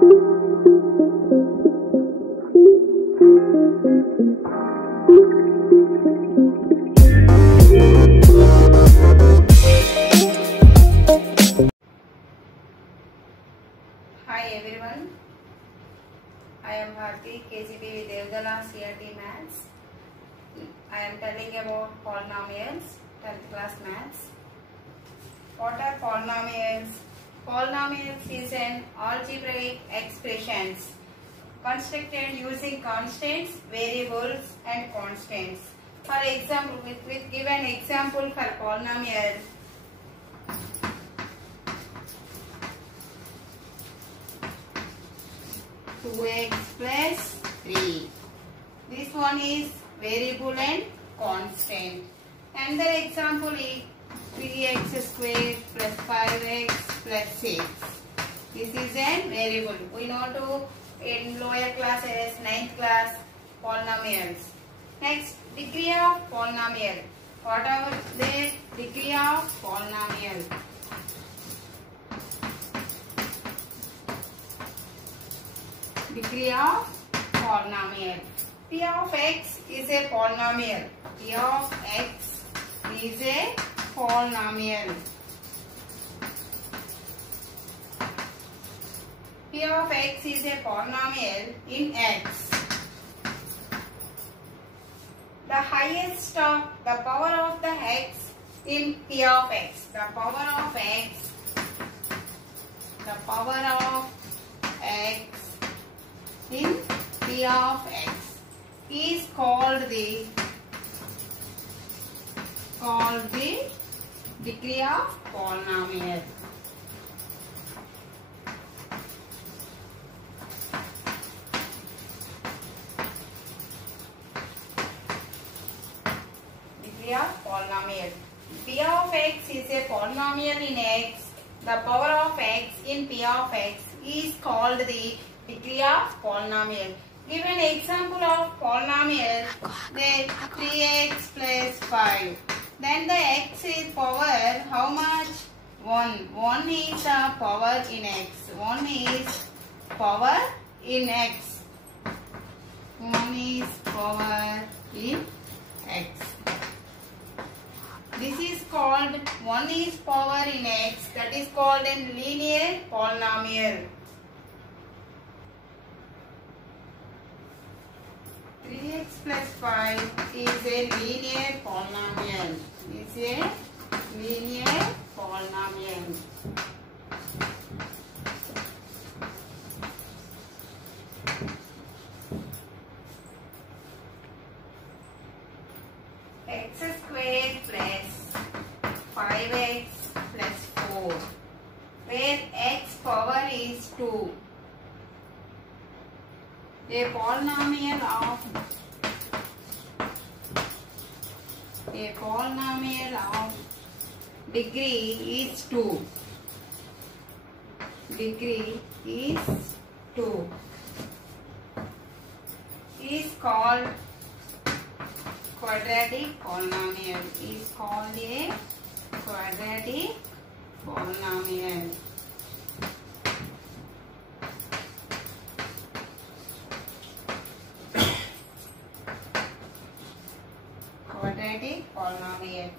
Hi everyone, I am Bharti, KGB Devdala CRT Maths. I am telling about polynomials, 10th class maths. What are polynomials? Polynomials is an algebraic expressions constructed using constants, variables and constants. For example, with given example for polynomial, 2x plus 3. This one is variable and constant. Another example is 3x squared plus 5x plus 6. This is a variable. We know to in lower class as 9th class polynomials. Next, degree of polynomial. What are the degree of polynomial? Degree of polynomial. P of x is a polynomial. P of x is a polynomial. P of x is a polynomial in x. The highest of the power of the x in P of x. The power of x. The power of x in P of x is called the degree of polynomial. Degree of polynomial. P of x is a polynomial in x. The power of x in P of x is called the degree of polynomial. Give an example of polynomial, then 3x plus 5. Then the x is power how much? 1. 1 is the power in x. 1 is power in x. 1 is power in x. This is called 1 is power in x. That is called a linear polynomial. 3x plus 5 is a linear polynomial. Is a linear polynomial. X squared plus 5x plus 4, where x power is 2. A polynomial of degree is 2. Degree is 2. Is called quadratic polynomial. Is called a quadratic polynomial. Quadratic polynomial.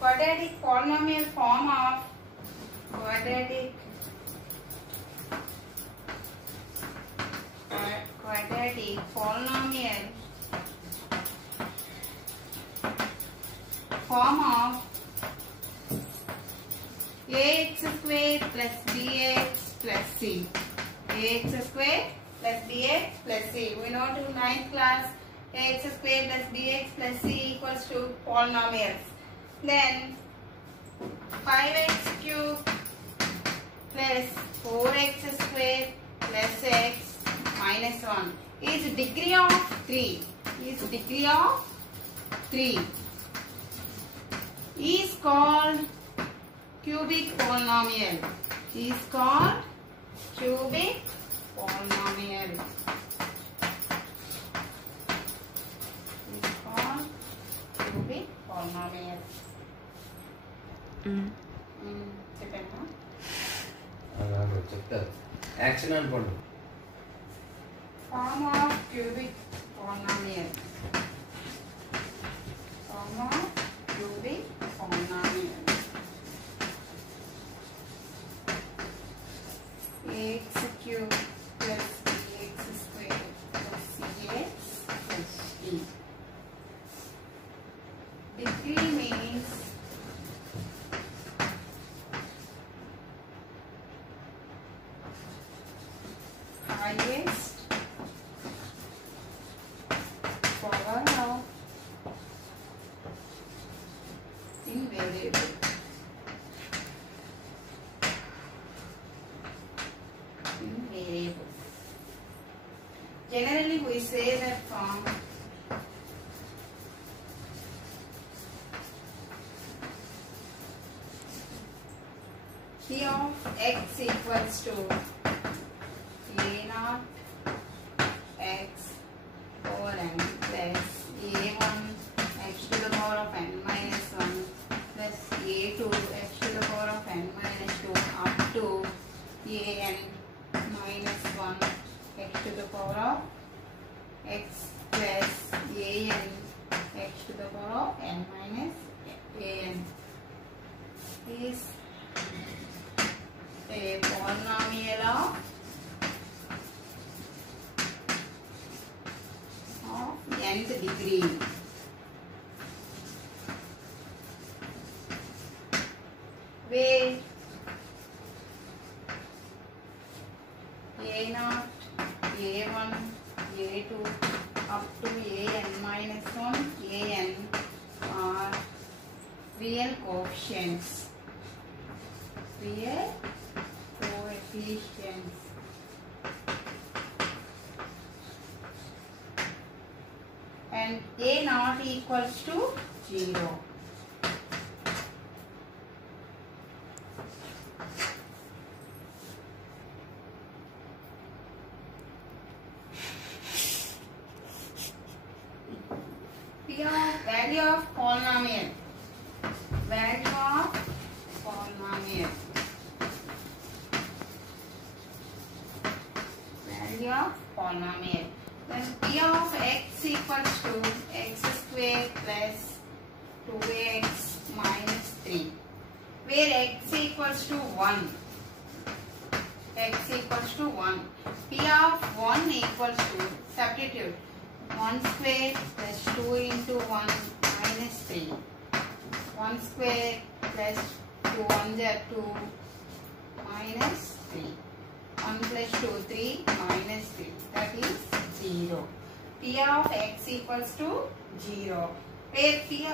Quadratic polynomial form of quadratic polynomial form of ax squared plus bx plus c. Ax squared plus bx plus c. We know to 9th class ax squared plus bx plus c equals to polynomials. Then 5x cubed plus 4x squared plus x minus 1 is degree of 3. Is degree of 3. Is called cubic polynomial. Is called cubic polynomial. Is called cubic polynomial. చెప్తారు action అనుకోండి Form of cubic polynomial. Form of cubic polynomial. X cube plus bx square plus cx plus d. Degree means highest power of invariable. Generally, we say that form P of x equals to a naught x over n plus a1 x to the power of n minus 1 plus a2 x to the power of n minus 2 up to an minus 1 x to the power of x plus an x to the power of n minus an is a polynomial of nth degree. Where a naught, a1, a2 up to an minus 1, an are real coefficients. Real coefficients. And a naught equals to 0. P of value of polynomial. Value of polynomial. Value of polynomial. Then P of x equals to x square plus 2x minus 3. Where x equals to 1. X equals to 1. P of 1 equals to, substitute, 1 square plus 2 into 1 minus 3. 1 square plus 2 1s are 2 minus 3. 1 plus 2 3 minus 3. That is 0. P of x equals to 0. Where P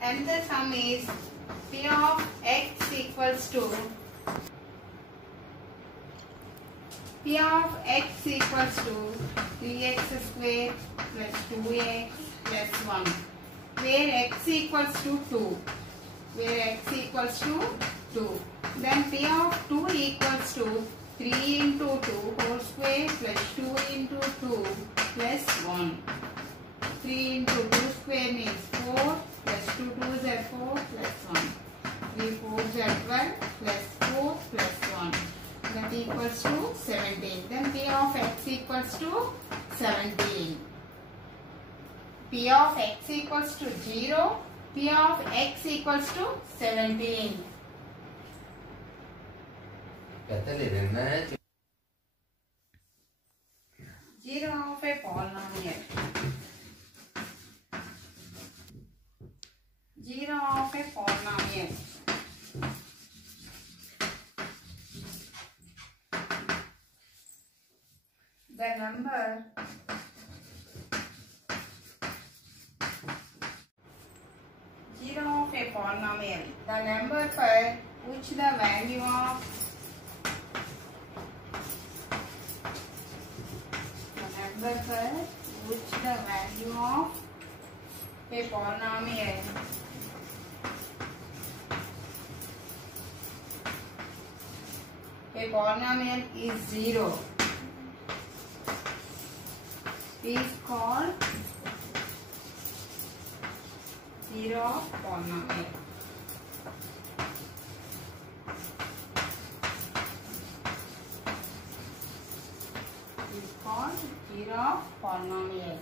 and the sum is P of x equals to P of x equals to 3x square plus 2x plus 1. Where x equals to 2. Where x equals to 2. Then P of 2 equals to 3 into 2 whole square plus 2 into 2 plus 1. 3 into 2 square means 4 plus 2 2s are 4 plus 1. 3 4s are 12 plus 4 plus 1. That equals to 17. Then P of x equals to 17. P of x equals to 0. P of x equals to 17. 0 of a polynomial. 0 of a polynomial. The number of a polynomial. The number for which the value of a polynomial is 0 is called 0 polynomial. is called Giraffe polynomial.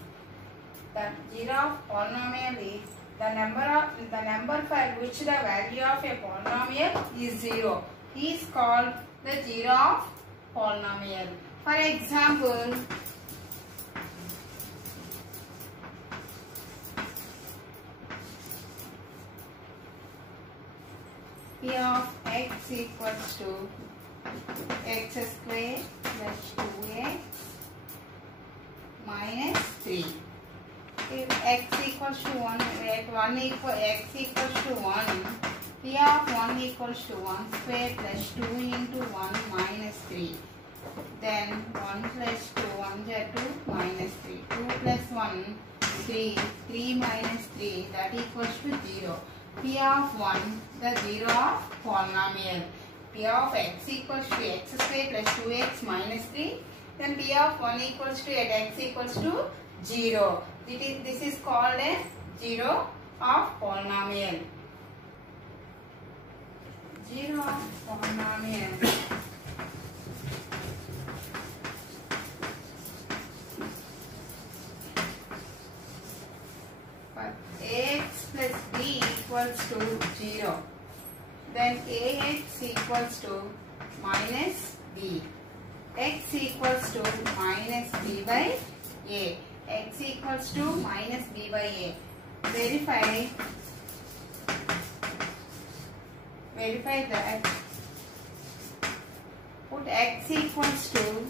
The Giraffe polynomial is the number for which the value of a polynomial is 0 is called the Giraffe polynomial. For example, P of x equals to x square plus 2x minus 3. If x equals to 1, x equals to 1, P of 1 equals to 1 square plus 2 into 1 minus 3. Then 1 plus 2, 1 is 2 minus 3. 2 plus 1, 3. 3 minus 3, that equals to 0. P of 1, the Giraffe polynomial. P of x equals to x square plus 2x minus 3. Then P of 1 equals to x equals to 0. This is called a Giraffe polynomial. Giraffe polynomial. But ax plus b equals to 0. Then ax equals to minus b. X equals to minus b by a. X equals to minus b by a. Verify that. Put x equals to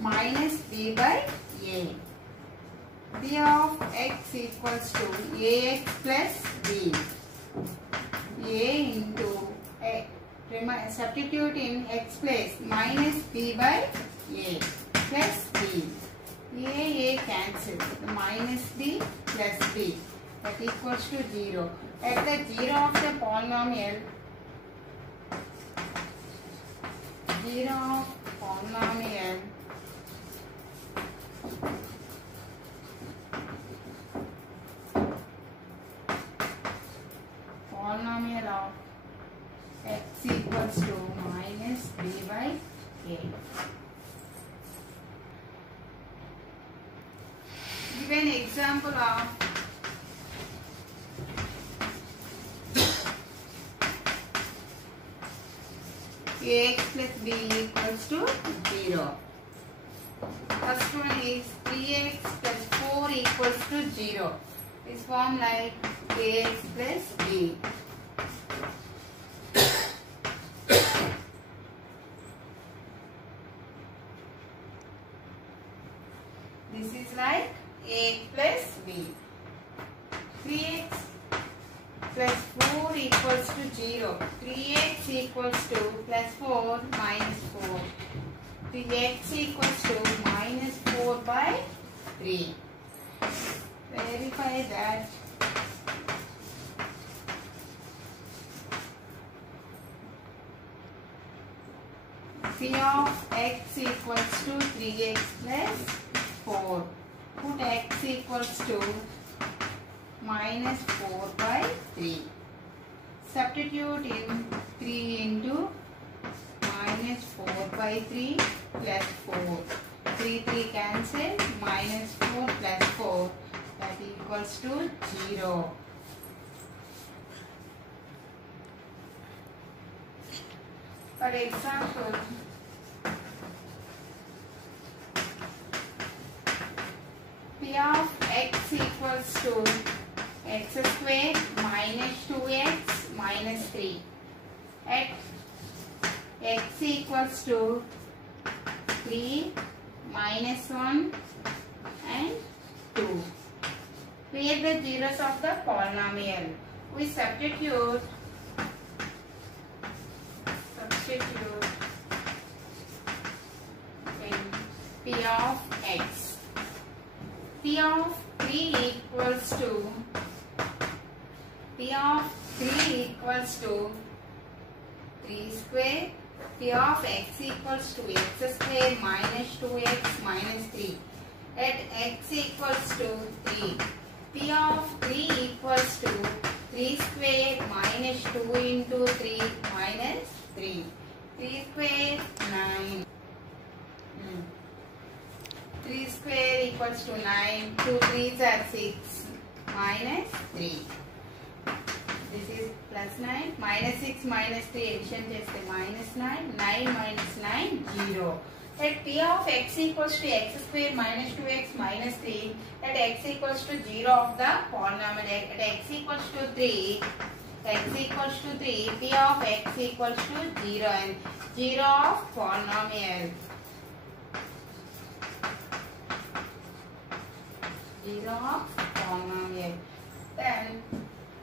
minus b by a. P of x equals to ax plus b. A into a. Substitute in x place minus b by a plus b. A cancel. The minus b plus b, that equals to 0. At the 0 of the polynomial, polynomial of x equals to minus b by a. Give an example of ax plus b equals to 0. First one is 3x plus 4 equals to 0. This form like ax plus b. This is like ax plus b. 3x plus 4 equals to 0. 3x equals to plus 4 minus 4. 3x equals to minus 4 by 3. Verify that. P of x equals to 3x plus 4. Put x equals to minus 4 by 3. Substitute in 3 into minus 4 by 3 plus 4. 3 cancel, minus 4 plus 4, that equals to 0. For example, P of x equals to x square minus 2x minus 3. At x equals to 3 minus 1 and 2. Create the zeros of the polynomial. We substitute in P of x. P of 3 equals to 3 square. P of x equals to x square minus 2x minus 3. At x equals to 3. P of 3 equals to 3 square minus 2 into 3 minus 3. 3 square 9. equals to 9. 2 3s are 6 minus 3. This is plus 9 minus 6 minus 3 addition cheste minus 9. 9 minus 9 0. Let P of x equals to x square minus 2x minus 3. Let x equals to 0 of the polynomial. At x equals to 3. X equals to 3. P of x equals to 0 and 0 of polynomial. 0 of polynomial. Then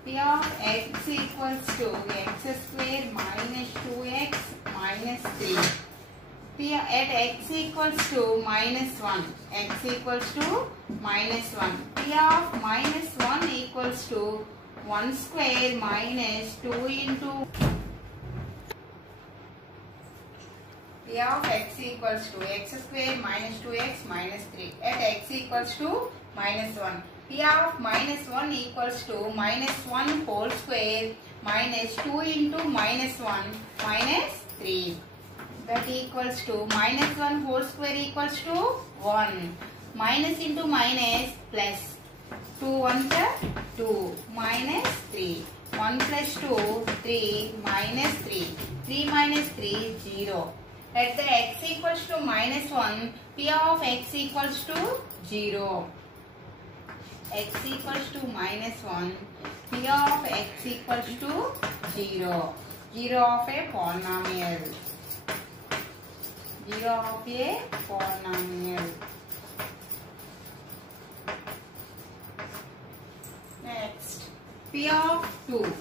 P of x equals to x square minus 2x minus 3. P at x equals to minus 1. X equals to minus 1. P of minus 1 equals to 1 square minus 2 into P of x equals to x square minus 2x minus 3. At x equals to minus 1. P of minus 1 equals to minus 1 whole square minus 2 into minus 1 minus 3. That equals to minus 1 whole square equals to 1. Minus into minus plus. 2 1s are 2 minus 3. 1 plus 2 3 minus 3. 3 minus 3 0. At the x equals to minus 1, P of x equals to 0. X equals to minus 1, P of x equals to 0. 0 of a polynomial. 0 of a polynomial. Next, P of 2.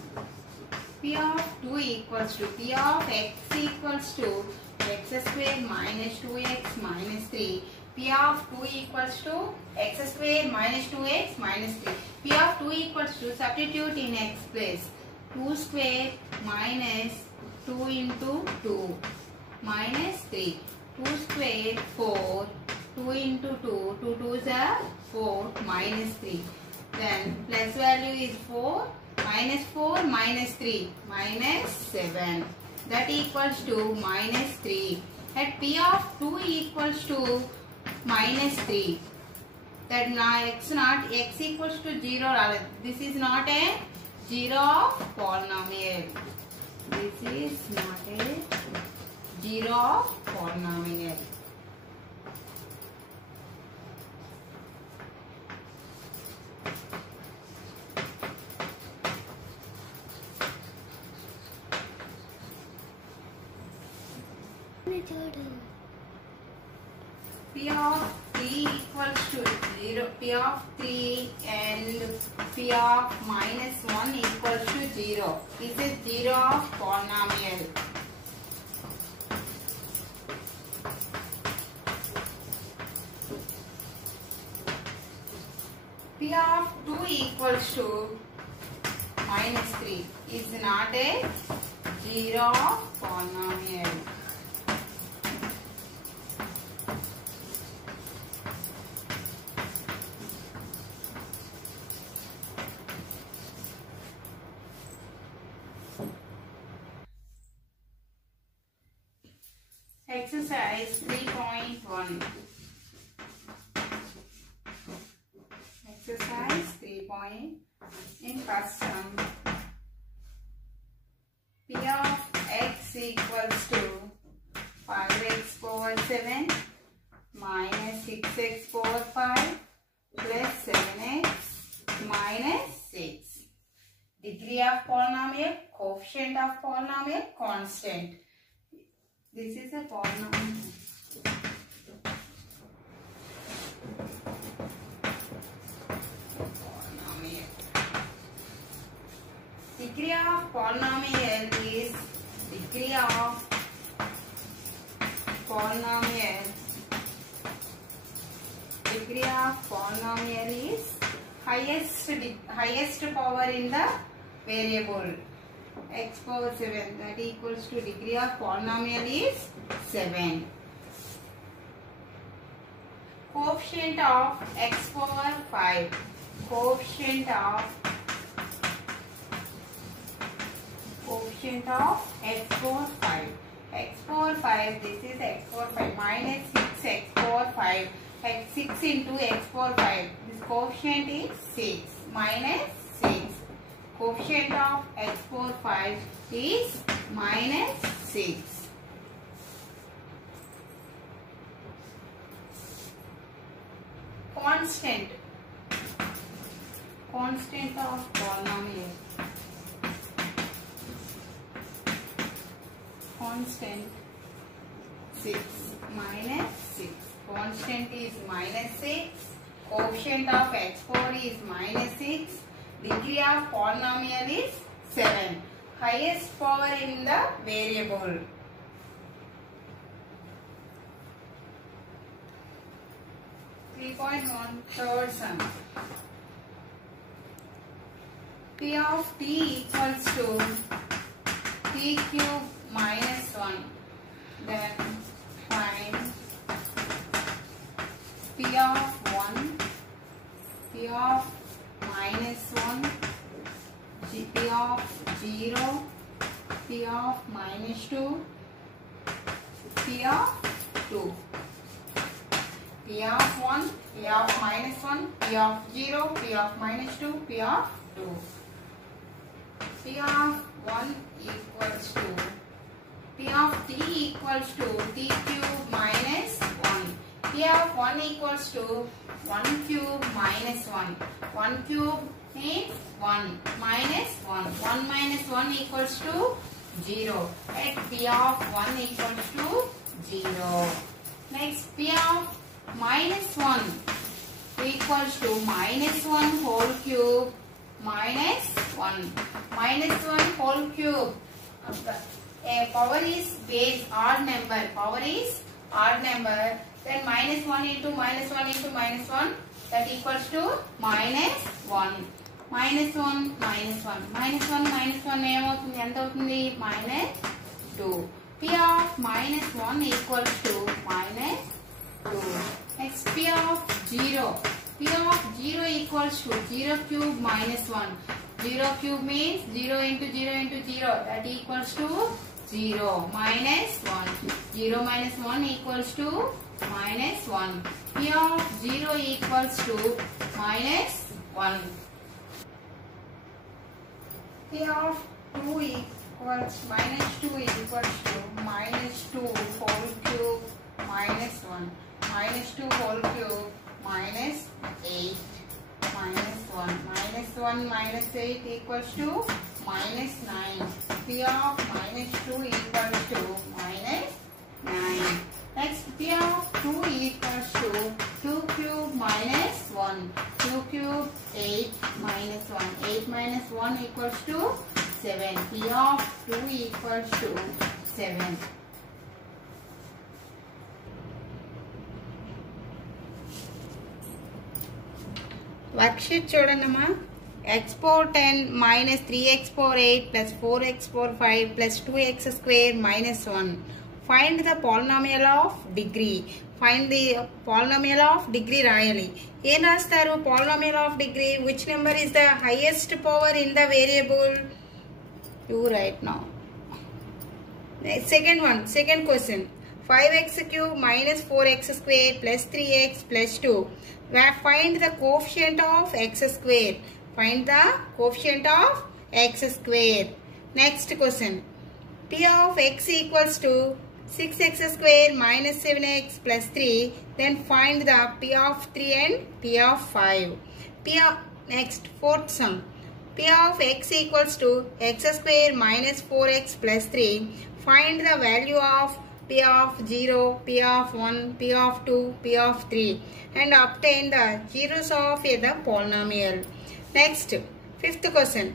P of 2 equals to P of x equals to x square minus 2x minus 3. P of 2 equals to x square minus 2x minus 3. P of 2 equals to substitute in x place. 2 square minus 2 into 2 minus 3. 2 square 4. 2 into 2. 2 2s are 4 minus 3. Then plus value is 4. Minus 4 minus 3 minus 7. That equals to minus 3. At P of 2 equals to minus 3. That now x equals to 0. This is not a 0 of polynomial. This is not a 0 of polynomial. P of 3 equals to 0. P of 3 and P of minus 1 equals to 0. This is 0 of polynomial. P of 2 equals to minus 3 is not a 0 of polynomial. Exercise 3.1. Exercise 3. In first sum, P of x equals to 5x power 7 minus 6x power 5 plus 7x minus 6. Degree of polynomial, coefficient of polynomial, constant. This is a polynomial. Degree of polynomial is degree of polynomial. Degree of polynomial is highest power in the variable. X power 7, that equals to degree of polynomial is 7. Coefficient of x power 5. Coefficient of x power 5. X power 5, this is x power 5 minus 6x power 5. X 6 into x power 5. This coefficient is 6 minus 6. Coefficient of x power 5 is minus 6. Constant of polynomial. Constant 6 minus 6. Constant is minus 6. Coefficient of x power is minus 6. Degree of polynomial is 7. Highest power in the variable. Third sum. P of t equals to t cube minus 1. Then find P of 1, P of minus 1, P of 0, P of minus 2, P of 2. P of 1, P of minus 1, P of 0, P of minus 2, P of 2. P of 1 equals to P of t equals to t cube minus 1. P of 1 equals to 1 cube minus 1. 1 cube means 1 minus 1. 1 minus 1 equals to 0. At P of 1 equals to 0. Next, P of minus 1 equals to minus 1 whole cube minus 1. Minus 1 whole cube. Power is base odd number. Power is odd number. Then minus 1 into minus 1 into minus 1, that equals to minus 1. Minus 1 minus 1. Minus 1 minus 1 ఏమవుతుంది? ఎంత అవుతుంది? Minus 2. P of minus 1 equals to minus 2. Next, P of 0. P of 0 equals to 0 cube minus 1. 0 cube means 0 into 0 into 0. That equals to 0 minus 1. 0 minus 1 equals to minus 1. P of 0 equals to minus 1. P of 2 equals minus 2 equals to minus 2 whole cube minus 1. Minus 2 whole cube minus 8 minus 1. Minus 1 minus 8 equals to minus 9. P of minus 2 equals to minus 9. Next, P of 2 equals to 2 cube minus 1. 2 cube 8 minus 1. 8 minus 1 equals to 7. P of 2 equals to 7. Worksheet చూడండమ్మా. X power 10 minus 3x power 8 plus 4x power 5 plus 2x square minus 1. Find the polynomial of degree. Find the polynomial of degree రాయాలి. ఏం రాస్తారు? Polynomial of degree. Which number is the highest power in the variable? You write now. Second one. Second question. 5x cube minus 4x square plus 3x plus 2. Find the coefficient of x square. Find the coefficient of x square. Next question. P of x equals to 6x square minus 7x plus 3. Then find the P of 3 and P of 5. Next, fourth sum. P of x equals to x square minus 4x plus 3. Find the value of P of 0, P of 1, P of 2, P of 3 and obtain the zeros of the polynomial. Next, fifth question.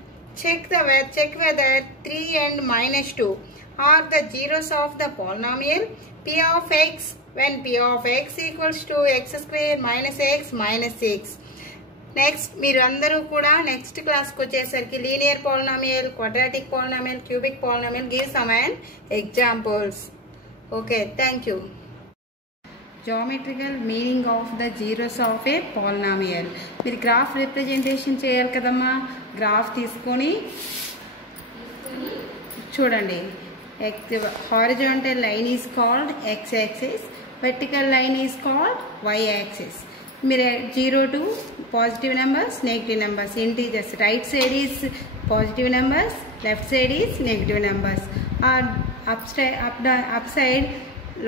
Check whether 3 and minus 2 are the zeros of the polynomial P of x when P of x equals to x square minus x minus 6. Next, మీరు అందరూ కూడా next క్లాస్కి వచ్చేసరికి linear polynomial, quadratic polynomial, cubic polynomial, give some and examples. Okay, thank you. Geometrical meaning of the zeros of a polynomial. మీరు graph representation చేయాలి కదమ్మా. Graph తీసుకొని చూడండి. Horizontal line is called x-axis. Vertical line is called y-axis. 0 to positive numbers, negative numbers, integers. Right side is positive numbers, left side is negative numbers. Or upside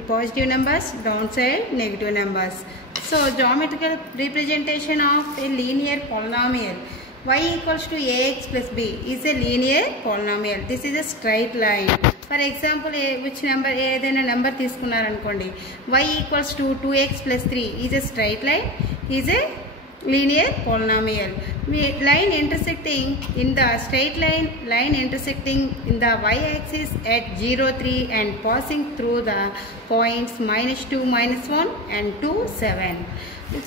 positive numbers, downside negative numbers. So geometrical representation of a linear polynomial y equals to ax plus b is a linear polynomial. This is a straight line. For example, which number ఏదైనా number తీసుకున్నారనుకోండి, y equals to 2x plus 3 is a straight line, is a linear polynomial. Line intersecting in the straight line intersecting in the y-axis at 0, 3 and passing through the points -2, -1 and 2, 7.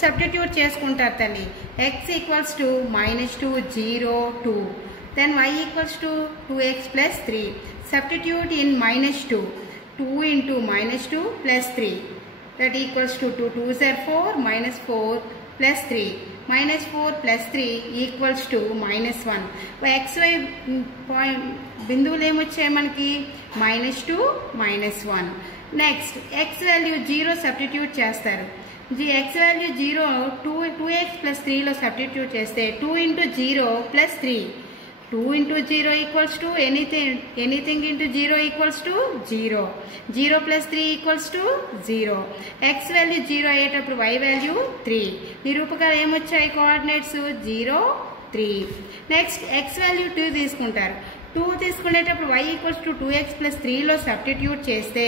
Substitute చేసుకుంటారు తల్లి. x equals to -2, 0, 2. Then y equals to 2x plus 3. Substitute in -2. 2 into -2 plus 3. That equals to 2 2s are 4, -4 plus 3. -4 plus 3 equals to -1. xy point బిందువులు ఏమొచ్చాయి మనకి? -2, -1. Next x value 0 substitute చేస్తారు. x value 0 2x plus 3లో substitute చేస్తే 2 into 0 plus 3. 2 into 0 equals to anything into 0 equals to 0. 0 plus 3 equals to 0. x value 0 అయ్యేటప్పుడు y value 3. నిరూపకాలు ఏమొచ్చాయి? Coordinates 0, 3. Next x value 2 తీసుకుంటారు. 2 తీసుకునేటప్పుడు y equals to 2x plus 3లో substitute చేస్తే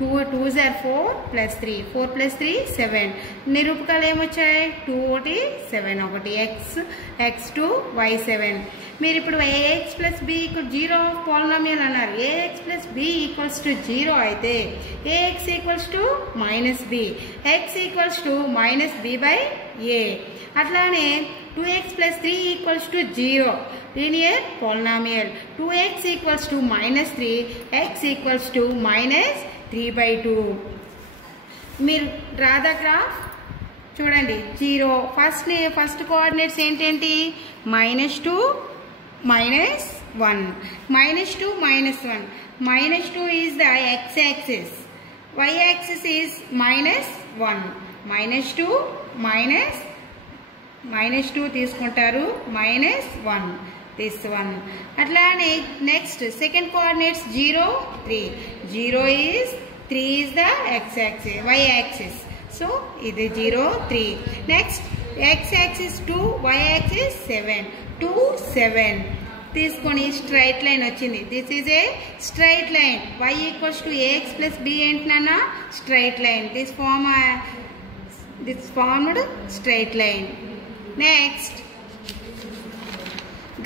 2 2s are 4 plus 3. 4 plus 3 7. నిరూపకాలు ఏమొచ్చాయి? 2 ఒకటి 7 ఒకటి x2 y7. మీరు ఇప్పుడు ax plus b equals 0 of polynomial అన్నారు. ax plus b equals to 0 అయితే ax equals to -b, x equals to -b by a. అట్లానే 2x plus 3 equals to 0, linear polynomial. 2x equals to -3, x equals to -3/2. మీరు రాదా graph చూడండి. 0 first coordinates ఏంటేంటి? -2, -1. -2, -1. -2 is the x-axis. Y-axis is -1. -2 తీసుకుంటారు, -1. This one. అట్లానే next second coordinates 0, 3. 3 is the x-axis, y-axis. So ఇది 0, 3. Next x-axis 2, y-axis 7. 2, 7 తీసుకొని straight line వచ్చింది. This is a straight line. y equals to ax plus b ఏంటన్నా? Straight line. This formed straight line. Next,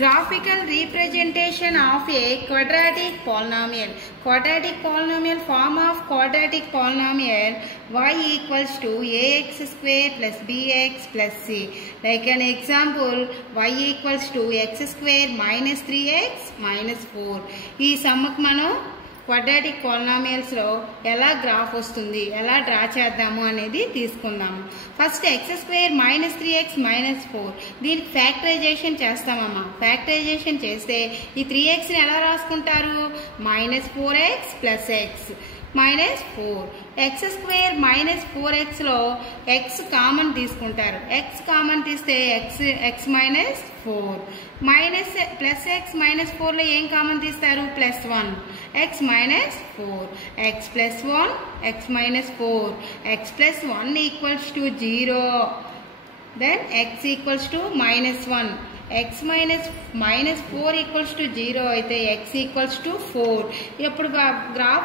graphical representation of a quadratic polynomial. Quadratic polynomial, form of quadratic polynomial y equals to ax square plus bx plus c. Like an example, y equals to x square minus 3x minus 4. ఈ సమ్మకు మనం quadratic polynomials లో ఎలా graph వస్తుంది, ఎలా draw చేద్దాము అనేది తీసుకుందాము. First x² - 3x - 4 దీనికి ఫ్యాక్టరైజేషన్ చేస్తామమ్మా. ఫ్యాక్టరైజేషన్ చేస్తే ఈ 3x ని ఎలా రాసుకుంటారు? -4x + x -4. x² - 4x లో x కామన్ తీసుకుంటారు. x కామన్ తీస్తే x -4. +x -4 లో ఏం కామన్ తీస్తారు? +1. x -4. x +1 x -4. x +1 equals to 0. Then x equals to -1. x -4 equals to 0 అయితే x equals to 4. ఇప్పుడు గ్రాఫ్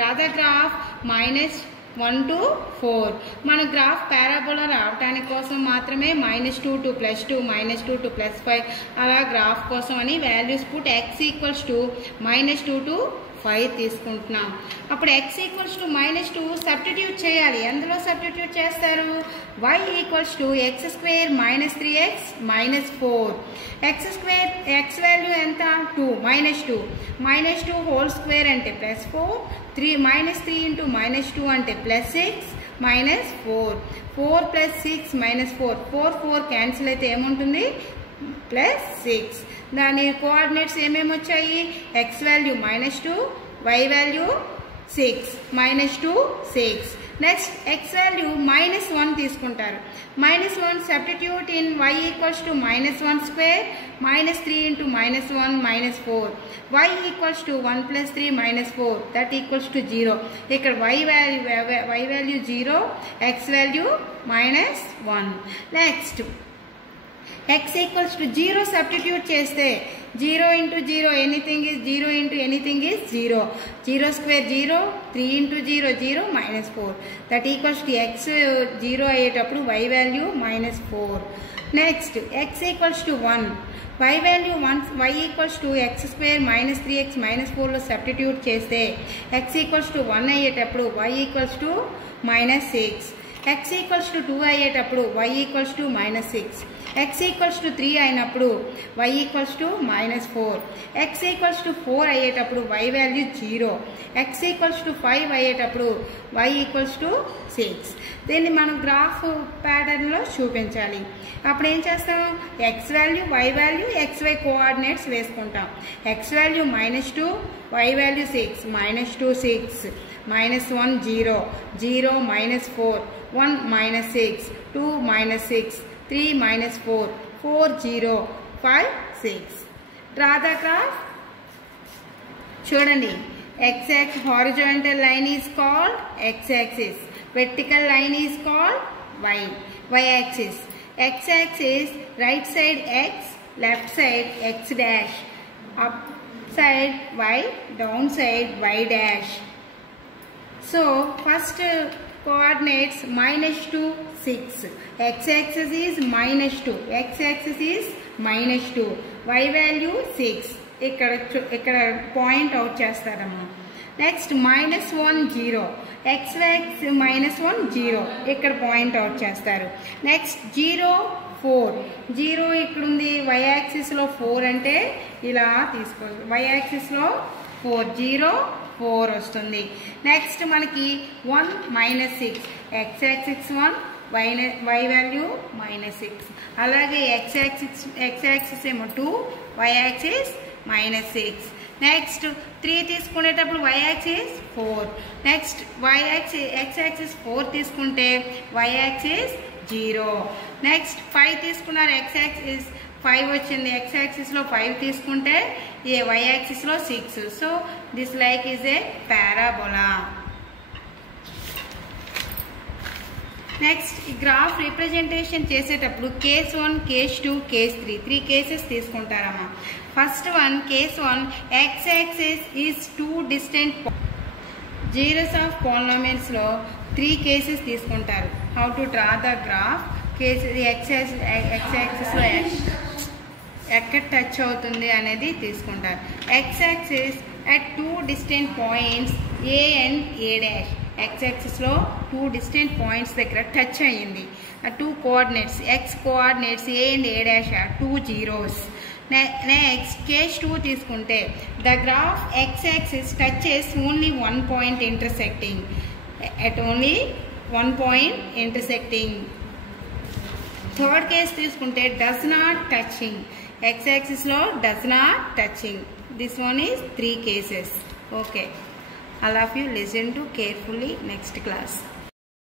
రాదా గ్రాఫ్ -1 to 4. మన గ్రాఫ్ పారాబోలా రావటానికి కోసం మాత్రమే -2 to +2 -2 to +5 అలా గ్రాఫ్ కోసం అని values put x equals to -2 to 5 తీసుకుంటున్నాం. అప్పుడు x equals to -2 సబ్స్టిట్యూట్ చేయాలి. ఎందులో సబ్స్టిట్యూట్ చేస్తారు? y equals to x² - 3x -4. x value ఎంత? 2 -2 హోల్ స్క్వేర్ అంటే +4. 3 into -2 అంటే +6 -4. 4 + 6 -4. 4 క్యాన్సిల్ అయితే ఏముంటుంది? +6. దాని కోఆర్డినేట్స్ ఏమేమి వచ్చాయి? x value -2, y value 6. -2 6. Next X value -1 తీసుకుంటారు. -1 substitute in y equals to -1 square -3 into -1 -4 y equals to 1 + 3 -4 that equals to 0. ఇక్కడ y value 0, x value -1. Next x equals to 0 substitute చేస్తే 0 into 0 anything is 0 into anything is 0. 0 square 0, 3 into 0 0 -4 that equals to x 0 అయ్యేటప్పుడు y value -4. Next x equals to 1, y value 1, y equals to x square -3x -4లో substitute చేస్తే x equals to 1 అయ్యేటప్పుడు y equals to -6. x equals to 2 అయ్యేటప్పుడు y equals to -6. x equals to 3 అయినప్పుడు y equals to -4. x equals to 4 అయ్యేటప్పుడు y value 0. x equals to 5 అయ్యేటప్పుడు y equals to 6. దీన్ని మనం graph ప్యాటర్న్లో చూపించాలి. అప్పుడు ఏం చేస్తాం, x value y value xy coordinates వేసుకుంటాం. x value -2, y value 6, -2 6, -1 0, 0 -4, 1 -6, 2 -6, 3 -4, 4 0, 5 6. Draw the graph. చూడండి, x-axis horizontal line is called x-axis, vertical line is called y-axis. X-axis right side x, left side x dash, up side y, down side y dash. So first coordinates -2 6, x-axis is -2, x-axis is -2, y value 6. ఇక్కడ point out చేస్తారమ్మా. Next -1 0, x-axis -1 0 ఇక్కడ point out చేస్తారు. Next 0 4, 0 ఇక్కడ ఉంది, y-axisలో 4 అంటే ఇలా తీసుకోవాలి, y-axisలో 4 0 4 వస్తుంది. నెక్స్ట్ మనకి 1 -6, x-axis 1, y వాల్యూ -6. అలాగే x-axis ఏమో 2, y-axis -6. నెక్స్ట్ 3 తీసుకునేటప్పుడు y-axis 4. నెక్స్ట్ x-axis 4 తీసుకుంటే y-axis 0. నెక్స్ట్ 5 తీసుకున్నారు, x-axis 5 వచ్చింది, x-axisలో 5 తీసుకుంటే y-axisలో 6. So this like is a parabola. Next ఈ గ్రాఫ్ రిప్రజెంటేషన్ చేసేటప్పుడు కేస్ 1, కేస్ 2, కేస్ 3 3 కేసెస్ తీసుకుంటారమ్మా. First one, case 1, x-axis is 2 distant zeros of పాలినామియల్స్లో 3 కేసెస్ తీసుకుంటారు. How to draw the graph. Cases x-axisలో ఎక్కడ టచ్ అవుతుంది అనేది తీసుకుంటారు. x-axis at 2 distant points a and a'. x-axisలో 2 డిస్టెంట్ పాయింట్స్ దగ్గర టచ్ అయ్యింది. 2 coordinates, x coordinates a and a' are 2 zeros. Next case 2 తీసుకుంటే the graph x-axis touches only 1 point intersecting, at only 1 point intersecting. Third case తీసుకుంటే does not touching, x-axisలో does not touching. This one is 3 cases. Okay, all of you listen to carefully next class.